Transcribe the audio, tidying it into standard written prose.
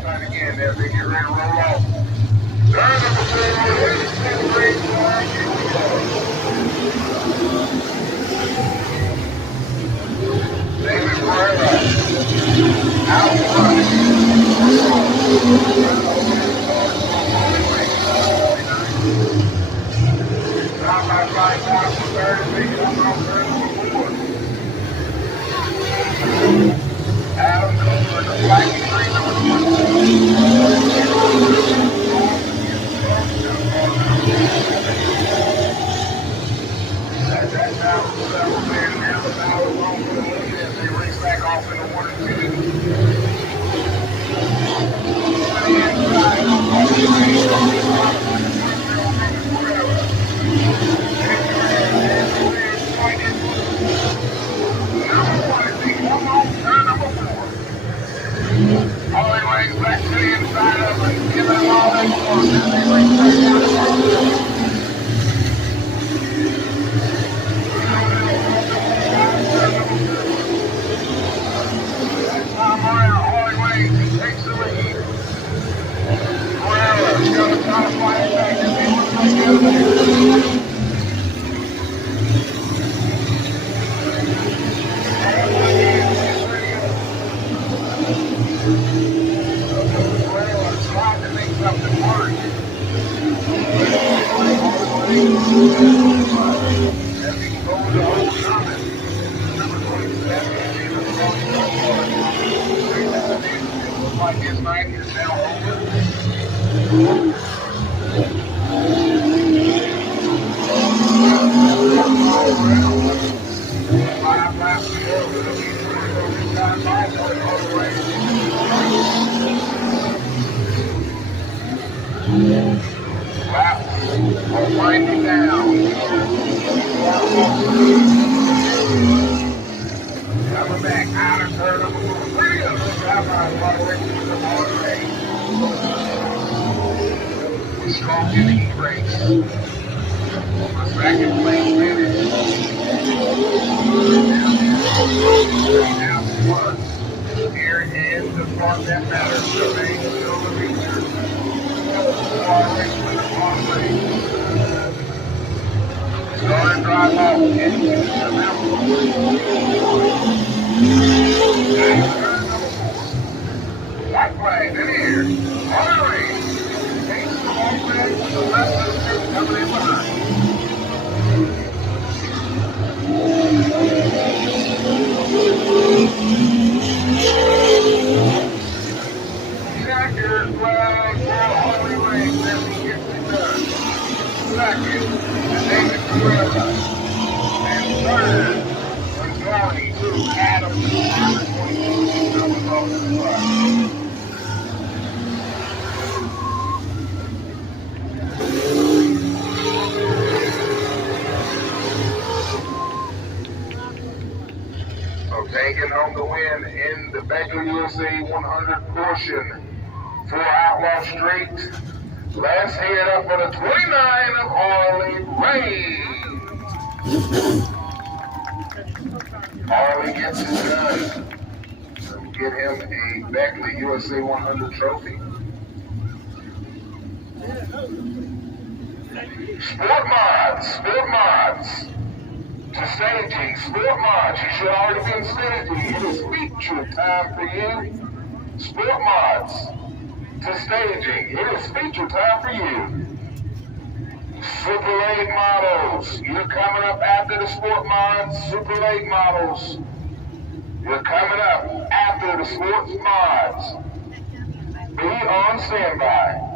Trying again there, they get ready to roll off. Turn number 4, brake line, here we go. David Pereira, Outlaw. Top by 5,000 third, making up on turn number 4. Adam Cooper, the black and green number 20. That now several men have a battle along for the lead as they race back off into 1 and 2. Hollyway's back to the inside of it, give them all they want as they race back down the road. Time around, Hollyway takes the lead. Morales got a top flight back as they look like the other. Morales trying to make something work. As he goes to hold Thomas. Number 27, looks like his night is now over. Five laps to go. Wow, we're winding down. Coming back out of turn number 4. Pretty good. We're strong in the heat race. Second place finish. Now one. Here is the part that matters. So they still the leader. Start and drive off into the mountain. White flag in here. Hurry! Takes the white flag to the left of the field coming in behind. Checkered flag for Hollyway as he gets it done. Second, David Pereira. And third, was going to Adam Cooper, 22 numbers off the front. So taking home the win in the Beckley USA 100 portion for Outlaw Street. Let's head up for the 29 of Harley Ray. Harley gets it done. So we get him a Beckley USA 100 trophy. Sport mods. To staging, sport mods. You should already be in staging. It is feature time for you. Sport mods. To staging. It is feature time for you. Super late models. You're coming up after the sport mods. Super late models. You're coming up after the sports mods. Be on standby.